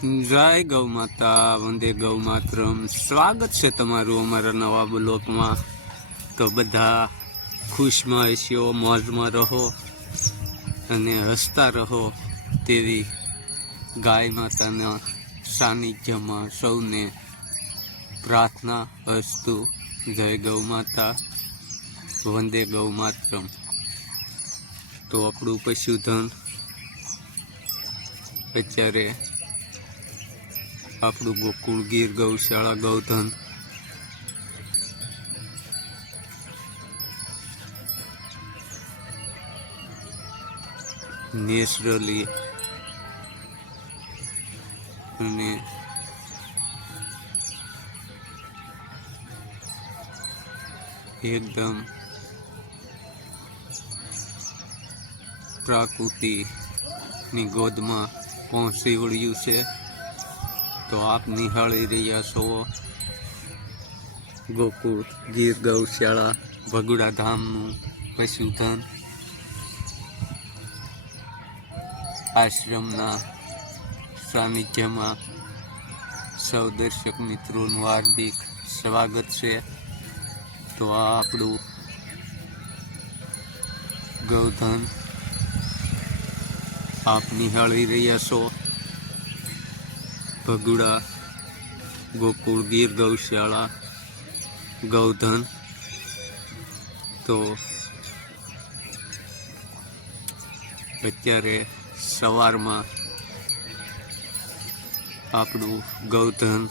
જય ગૌ માતા, વંદે ગૌ માતરમ. સ્વાગત છે તમારું અમારા નવા બ્લોકમાં. તો બધા ખુશમાં હશો, મોજમાં રહો અને હસતા રહો તેવી ગાય માતાના સાનિધ્યમાં સૌને પ્રાર્થના અસ્તુ. જય ગૌ માતા, વંદે ગૌ માતરમ. તો આપણું પશુધન અત્યારે આપણું ગોકુળ ગીર ગૌશાળા ગૌધન નેચરલી અને એકદમ પ્રકૃતિની ગોદમાં પહોંચી વળ્યું છે. તો આપ નિહાળી રહ્યા છો ગોકુળ ગીર ગૌશાળા ભગુડા ધામનું પશુધન આશ્રમના સાનિધ્યમાં સૌ દર્શક મિત્રોનું હાર્દિક સ્વાગત છે. તો આ આપણું ગૌધન આપ નિહાળી રહ્યા છો ભગુડા ગોકુળ ગીર ગૌશાળા ગૌધન. તો અત્યારે સવારમાં આપણું ગૌધન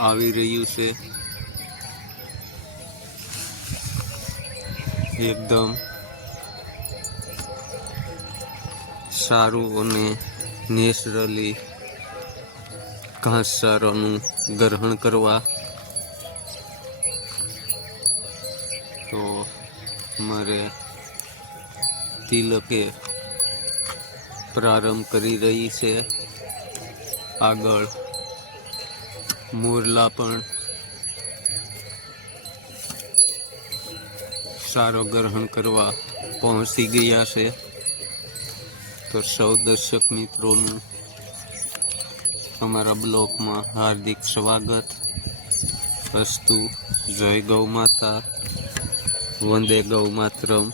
આવી રહ્યું છે. એકદમ સારું અને નેચરલી ઘાસચારાનું ગ્રહણ કરવા. તો અમારે તિલકે પ્રારંભ કરી રહી છે. આગળ મોરલા પણ સારો ગ્રહણ કરવા પહોંચી ગયા છે. તો સૌ દર્શક મિત્રોનું અમારા બ્લોકમાં હાર્દિક સ્વાગત અસ્તુ. જય ગૌ માતા, વંદે ગૌ માતરમ.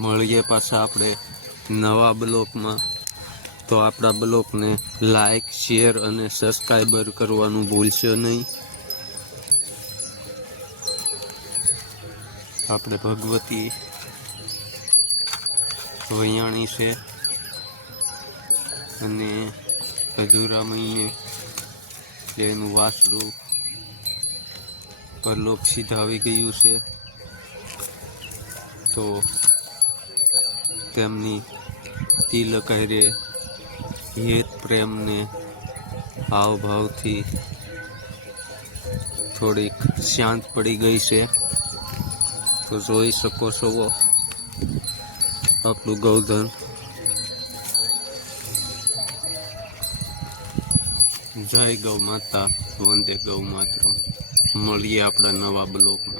મળીએ પાછા આપણે નવા બ્લોકમાં. તો આપણા બ્લોકને લાઈક, શેર અને સબસ્ક્રાઈબર કરવાનું ભૂલશો નહીં. આપણે ભગવતી વૈયાણી છે અને અધૂરા મહિને એનું વાસરું પરલોક સીધાવી ગયું છે. તો તેમની તિલક હારે હેત પ્રેમને હાવભાવથી થોડીક શાંત પડી ગઈ છે. તો જોઈ શકો છો આપણું ગૌધન. જય ગૌ માતા, વંદે ગૌ માતરમ. મળીએ આપણા નવા બ્લોકમાં.